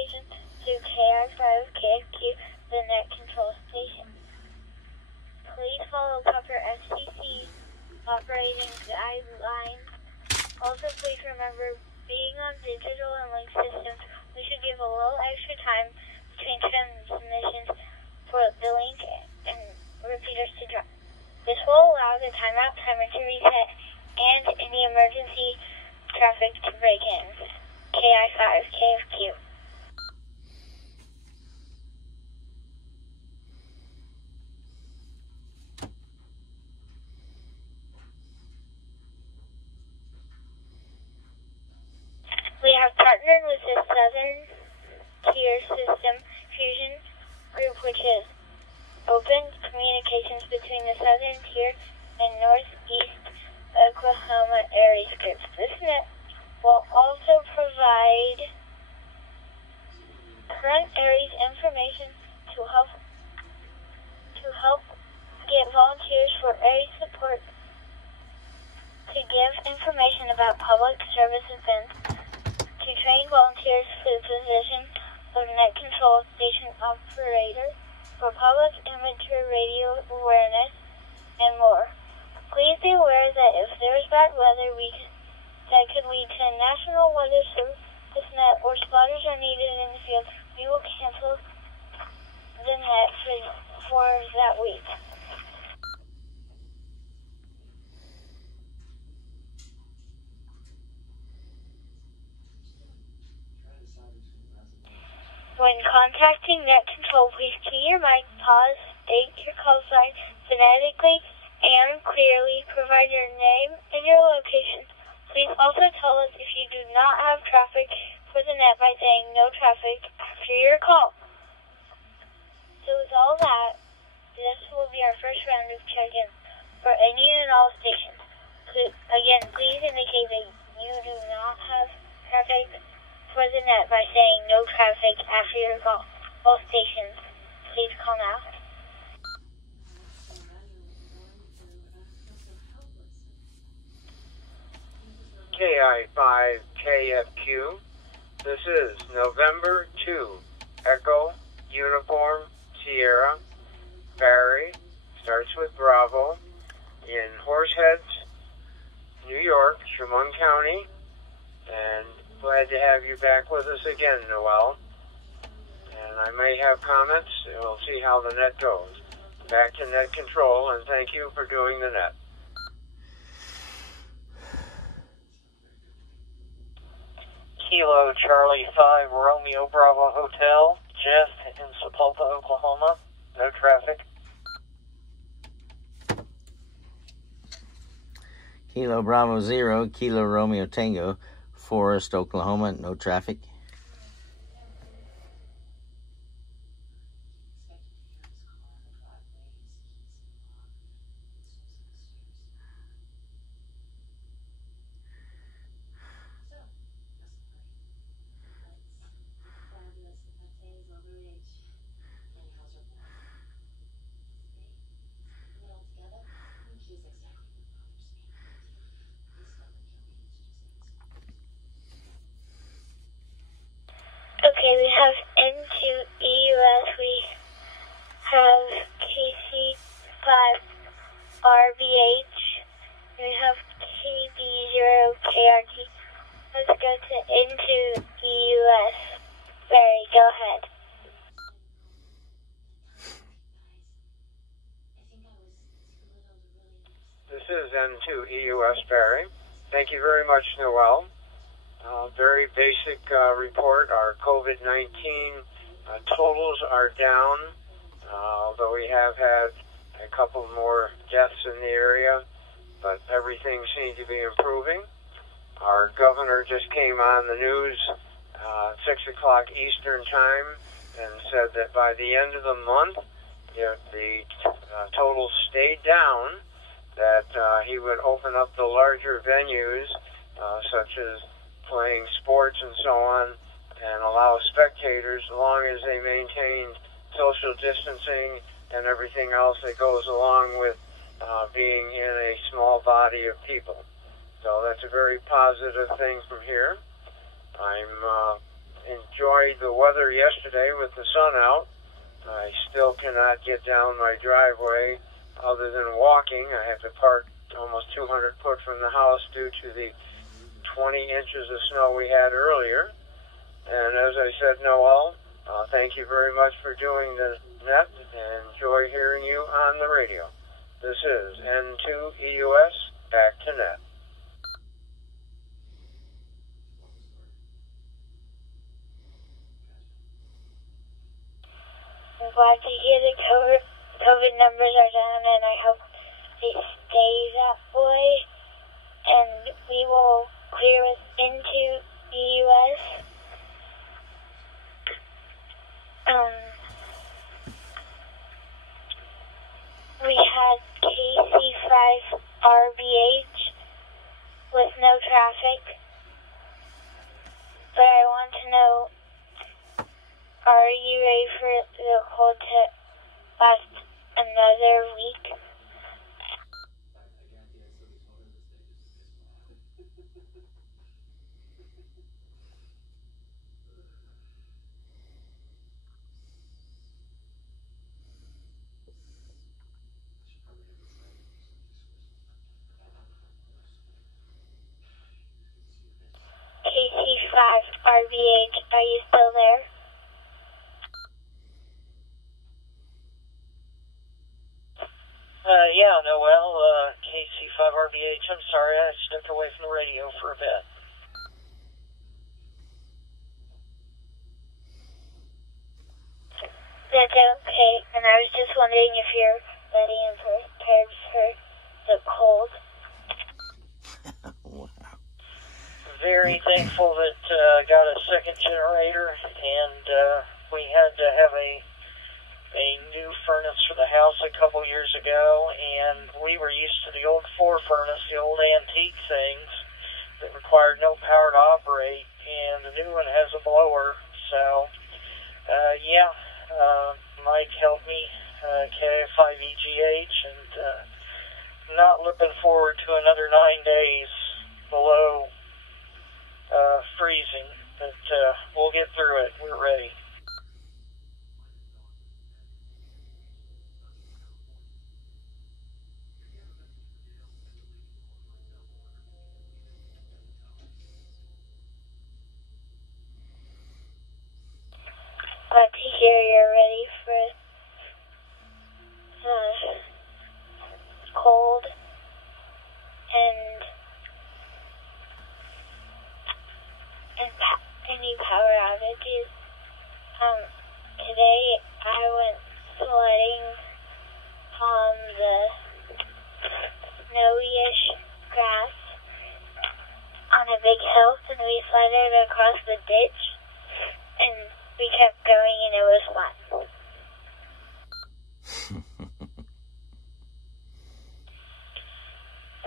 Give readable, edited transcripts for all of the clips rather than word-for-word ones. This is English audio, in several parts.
communication through KI5KFQ, the net control station. Please follow proper FCC operating guidelines. Also, please remember, being on digital and link systems, we should give a little extra time between transmissions for the link and repeaters to drop. This will allow the timeout timer to reset and any emergency traffic to break in. KI5KFQ. We have partnered with the Southern Tier System Fusion Group, which is open communications between the Southern Tier and Northeast Oklahoma Aries groups. This net will also provide current Aries information to help get volunteers for Aries support, to give information about public service events, to train volunteers for the position of net control station operator, for public amateur radio awareness, and more. Please be aware that if there is bad weather that could lead to a National Weather Service net or spotters are needed in the field, we will cancel the net for that week. When contacting net control, please key your mic, pause, state your call sign phonetically and clearly, provide your name and your location. Please also tell us if you do not have traffic for the net by saying no traffic after your call. So with all that, this will be our first round of check-ins for any and all stations. Again, please indicate that you do not have traffic for the net by saying no traffic after your call. All stations, please call now. KI5KFQ. This is November 2, Echo, Uniform, Sierra, Barry, starts with Bravo, in Horseheads, New York, Chemung County, and glad to have you back with us again, Noel. And I may have comments, and we'll see how the net goes. Back to net control, and thank you for doing the net. Kilo Charlie 5 Romeo Bravo Hotel, Jeff in Sapulpa, Oklahoma. No traffic. Kilo Bravo 0, Kilo Romeo Tango, Forest, Oklahoma. No traffic. Okay, we have N2EUS, we have KC5RBH, we have KB0KRT. Let's go to N2EUS. Barry, go ahead. This is N2EUS Barry. Thank you very much, Noel. Very basic report. Our COVID-19 totals are down, although we have had a couple more deaths in the area, but everything seems to be improving. Our governor just came on the news 6 o'clock Eastern time and said that by the end of the month, if the totals stayed down, that he would open up the larger venues, such as playing sports and so on, and allow spectators, as long as they maintained social distancing and everything else that goes along with being in a small body of people. So that's a very positive thing from here. I'm enjoyed the weather yesterday with the sun out. I still cannot get down my driveway other than walking. I have to park almost 200 foot from the house due to the 20 inches of snow we had earlier. And as I said, Noel, thank you very much for doing the net, and enjoy hearing you on the radio. This is N2EUS, back to net. I'm glad to hear the COVID numbers are down, and I hope they stay that way. And we will clear us into the U.S. We had KC5RBH with no traffic, but I want to know, are you ready for the cold to last another week? KC5RBH, are you still there? Yeah, Noel, KC5RBH. I'm sorry, I stepped away from the radio for a bit. That's okay, and I was just wondering if you're ready and prepared for the cold. Wow. Very thankful that I got a second generator, and we had to have a new furnace for the house a couple years ago, and we were used to the old 4 furnace, the old antique things that required no power to operate, and the new one has a blower. So Mike helped me, K5EGH, and not looking forward to another 9 days below freezing, but we'll get through it. We're ready. Glad to hear you're ready for cold and any power outages. Today I went sledding on the snowy-ish grass on a big hill, and we sledded across the ditch, and we kept going, and it was fun.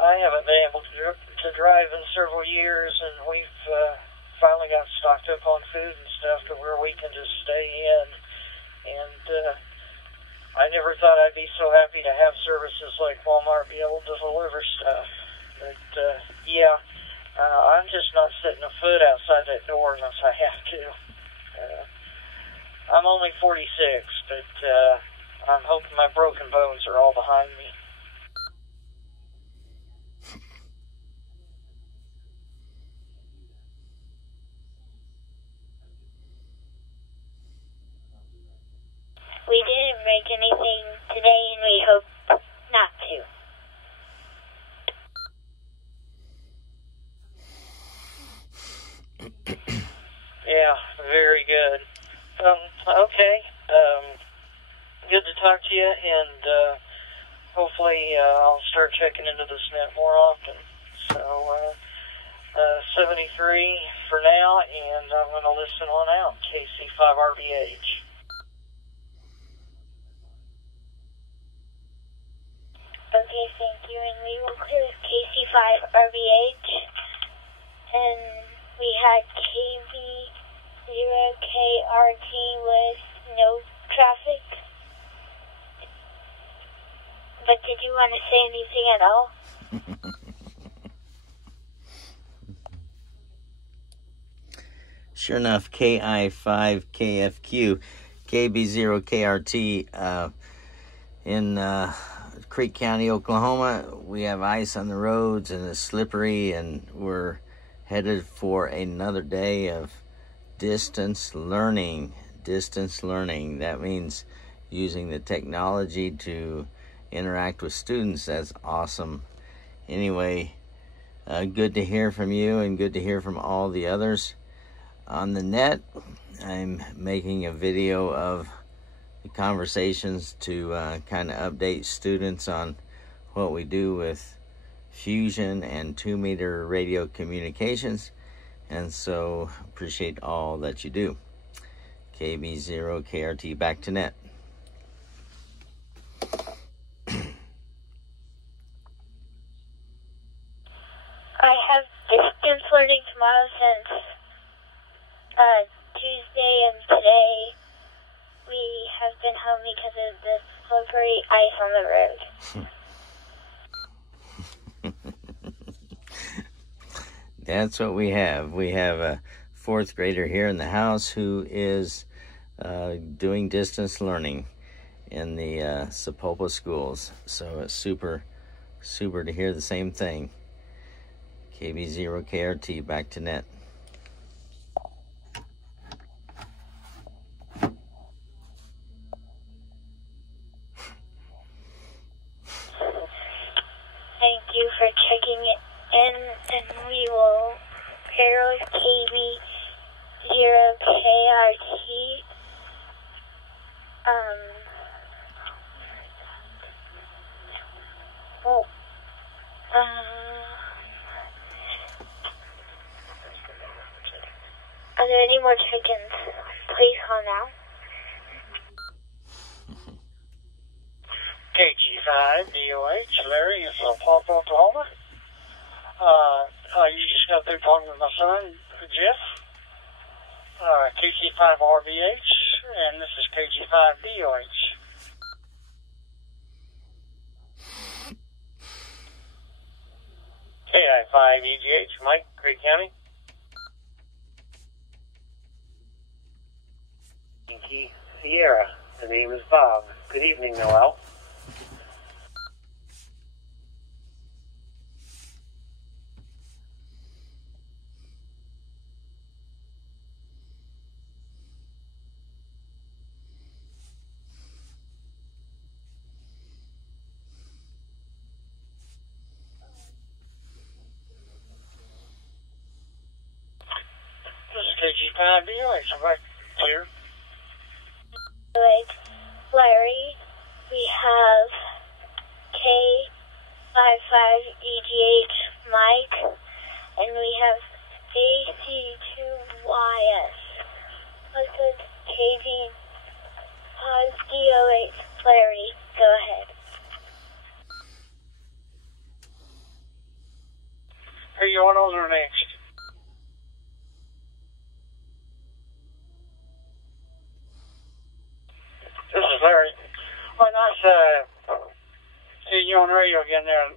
I haven't been able to drive in several years, and we've finally got stocked up on food and stuff to where we can just stay in. And I never thought I'd be so happy to have services like Walmart be able to deliver stuff. But I'm just not setting a foot outside that door unless I have to. I'm only 46, but I'm hoping my broken bones are all behind me. We didn't break anything today, and we hope not to. Yeah, very good. Okay. Good to talk to you, and hopefully I'll start checking into this net more often. So, 73 for now, and I'm going to listen on out. KC5RBH. Okay, thank you, and we will clear KC5RBH, and we had KB0KRT with no traffic. But did you want to say anything at all? Sure enough, KI5KFQ, KB0KRT in Creek County, Oklahoma. We have ice on the roads and it's slippery, and we're headed for another day of distance learning. That means using the technology to interact with students. That's awesome. Anyway, good to hear from you and good to hear from all the others on the net. I'm making a video of the conversations to kind of update students on what we do with fusion and 2-meter radio communications, and so appreciate all that you do. KB0KRT, back to net. I have distance learning tomorrow since Tuesday, and today we have been home because of the slippery ice on the road. That's what we have. We have a 4th grader here in the house who is doing distance learning in the Sapulpa schools. So it's super to hear the same thing. KB0KRT, back to net. Thank you for checking it in, and we will pair with KB0KRT. Are there any more chickens? Please call now. KG5DOH, Larry in Sapulpa, Oklahoma. You just got through talking with my son, Jeff. KG5RVH, and this is KG5DOH. KI5EGH, Mike, Creek County. Yankee Sierra, the name is Bob. Good evening, Noel. This is KG5DOH, right clear. Larry, we have K55EGH Mike, and we have AC2YS. Let's go to KG5DOH. Larry, go ahead. Who you want on next? This is Larry. Well, nice seeing you on the radio again there,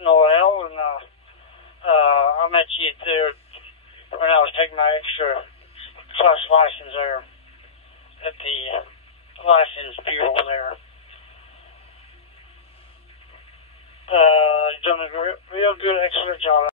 Noel, and I met you there when I was taking my extra class license there at the license bureau there. You've done a real good, excellent job.